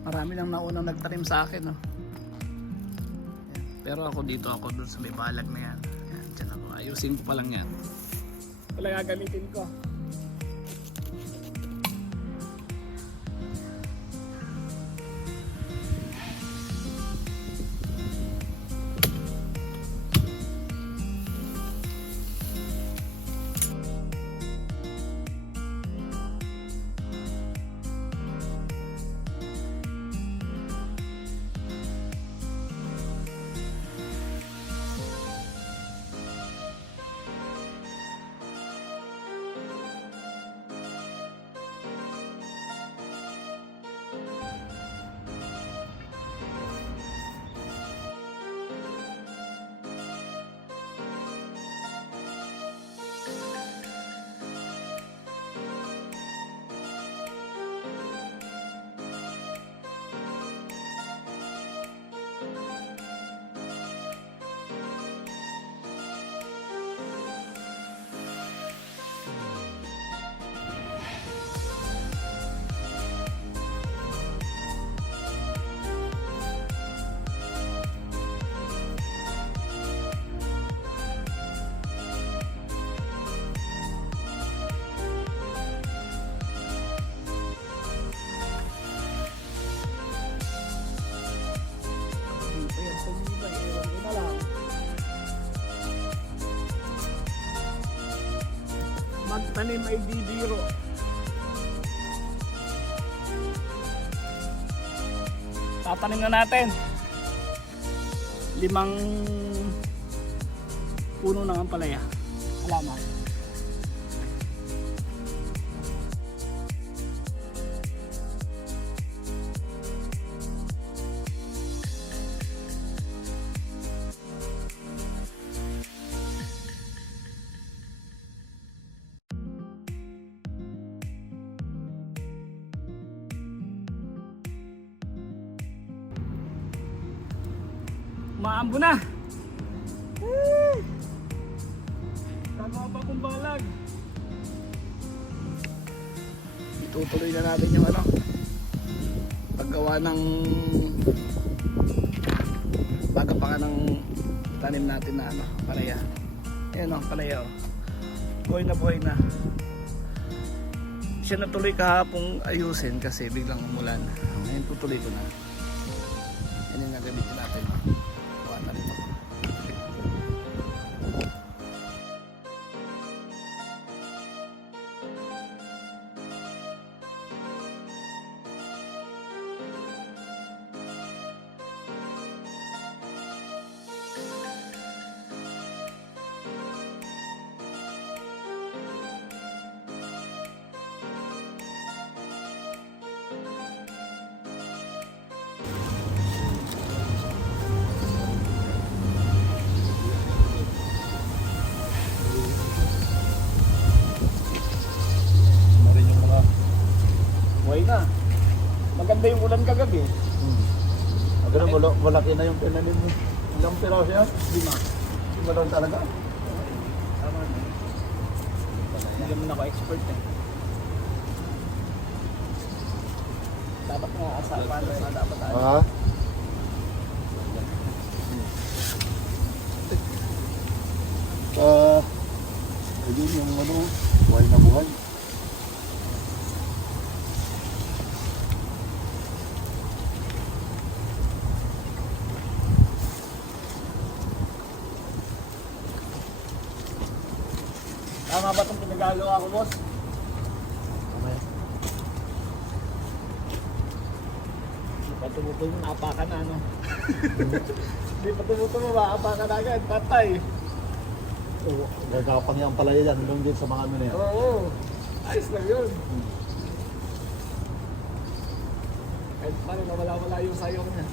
Marami nang naunang nagtanim sa akin, no? Yan. Pero ako dito ako dun sa may balag na yan. Yan, dyan ako. Ayusin ko pa lang yan. Wala gagamitin ko. Magtanim ay di biro. Tatanim na natin 5 puno ng ampalaya. Halaman. Maambo na. Tama pa kung balag. Itutuloy na natin yung paggawa ng pagapakan ng tanim natin na palaya. Ayan palaya buhay na. Siya natuloy kahapong ayusin kasi biglang umulan. Ngayon tutuloy ko na. Yan yung gagamitin natin. Na. Maganda yung ulan kagabi. Malaki na yung pinanim mo. Ilang piraso yan? 5. Iba lang talaga. Hindi naman ako expert eh. Dapat nga asapan na dapat tayo. Hindi yung buhay na buhay. Tama ba itong pinagagawa ko, boss? Okay. Patumuto mo, naapakan na, Hindi patumuto mo, maapakan na agad, patay. Gagapang yung palaya yan, hanggang din sa mga na yan. Oo, ayos lang yun. Kahit paano nawala-wala yung sayo niya.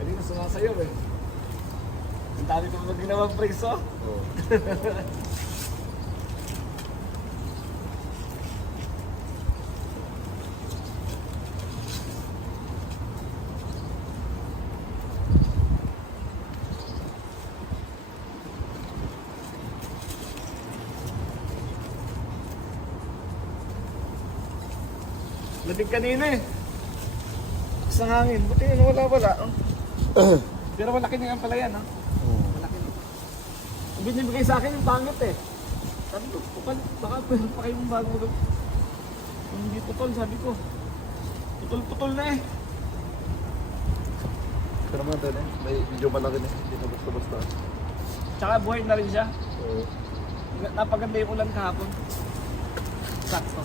Kanina sumasayaw eh. Ang dami ko mag ginawang preso. Oo. Lating kanina eh. lakas ng hangin. Buti yun, wala. Oh. Pero malaki na yan pala yan, ha? Malaki na. Ang binibigay sa akin yung pangit eh. Sabi ko, baka pwede pa kayong bago. Kung hindi putol, sabi ko. Putol na eh. Pero naman din eh. May video malaki na. Hindi na basta-basta. Tsaka buhay na rin siya. Oo. Napaganda yung ulan kahapon. Sakto.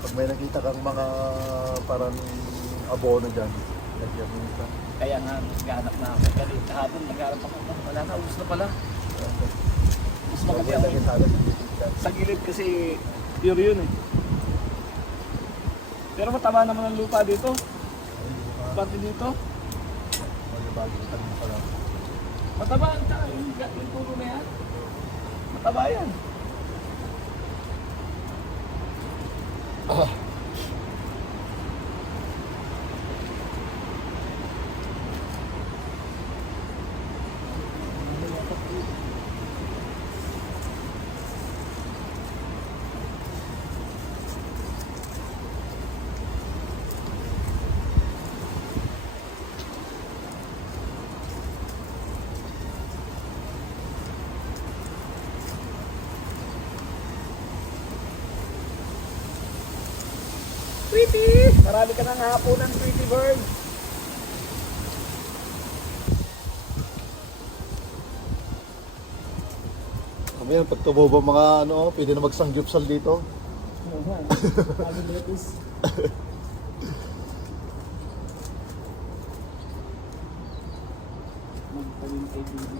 Pag may nakita kang mga parang abono dyan, lagyan mo isa. Kaya nga, naghahanap na ako. Kaya kahapon, naghahanap ako. Wala na, ubus na pala. Mas maganda ako. Lagyan sana sa gilid dyan. Sa gilid kasi pure yun eh. Pero mataba naman ang lupa dito. Pati dito. Bagong tanim pala. Mataba ang yung puro na yan. Mataba yan. Pretty! Marami ka ng hapunan, pretty bird. Kami yan, pag tumubo mga ano, pwede na magsangyupsal dito. Oo nga. Sabi mo lettuce. Magpalim kay Bibi.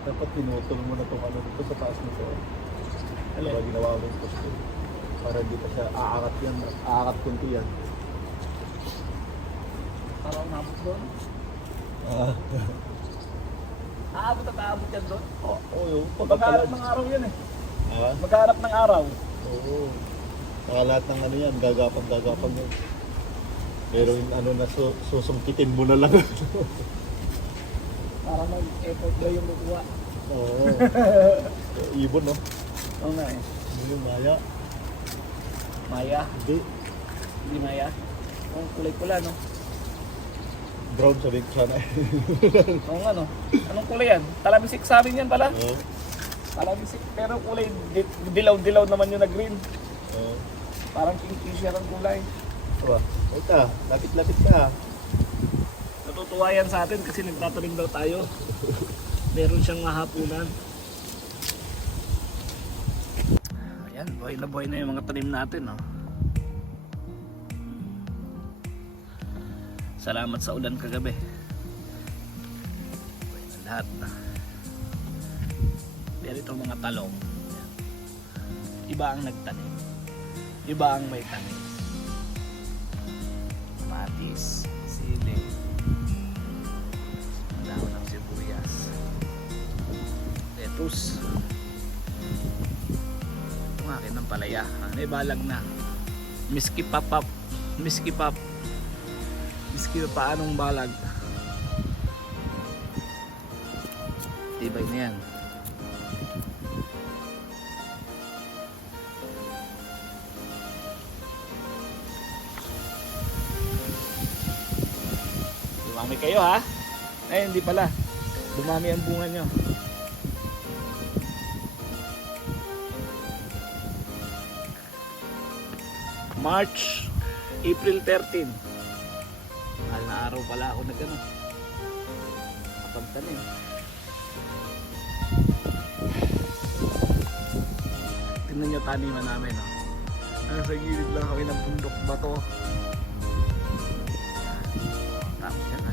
Dapat pinutol mo na itong ano dito sa taas nito. Alin? Diba ginawa mo yung poste? Para hindi pa siya aangat yan. Aangat kunti yan. Parang umabot doon. Ah. Aabot at aabot yan doon. Oo, yung Magharap ng araw yan eh. Ah, Magharap ng araw. oo. Saka lahat ng ano yan, gagapang yan. Pero yung ano na susungkitin mo na lang. Para mag-effort ba yung lukuha. Oo. Ibon no? Oo nga eh. Ano yung maya? Maya. Hindi. Hindi Maya. Ang kulay pula no? Brown sabi ko sana. Oo nga no? Anong kulay yan? Talabisik sa amin yan pala. Oo. Talabisik. Pero kulay dilaw-dilaw naman yung na green. Oo. Parang kingfisher ang kulay. Aba, wait ka. Lapit-lapit ka. Natutuwa yan sa atin kasi nagtatanim daw tayo. Meron siyang mahapunan. Ayan, buhay na yung mga tanim natin. Oh. Salamat sa ulan kagabi. Buhay na lahat. Pero itong mga talong, iba ang nagtanim. Iba ang may tanim. Matis, sili, dahon ng sibuyas, lettuce. Ito nga akin ng palaya. May balag na. Miski pa anong balag. Tibay na yan. Dumami kayo ha? Ay hindi pala. Dumami ang bunga nyo. March, April 13. Mahal na araw pala ako nagano. Kapagtanim. Tingnan nyo taniman namin. Oh. Nasa gilid lang kami ng bundok bato. Tapos yan na.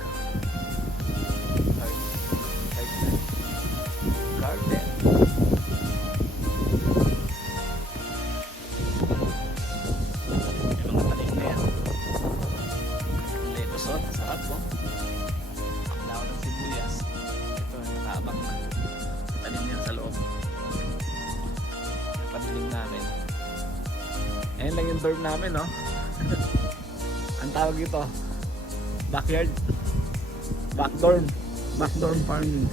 Garden. Yung mga tanim na yan. Lettuce on, sarap mo. Lawa ng sibuyas. Ito, nakaabang na. Tanim yan sa loob. Yung paniling namin. Ayan lang yung dorm namin, no? Ang tawag ito, backyard. Back dorm. backdoor farming.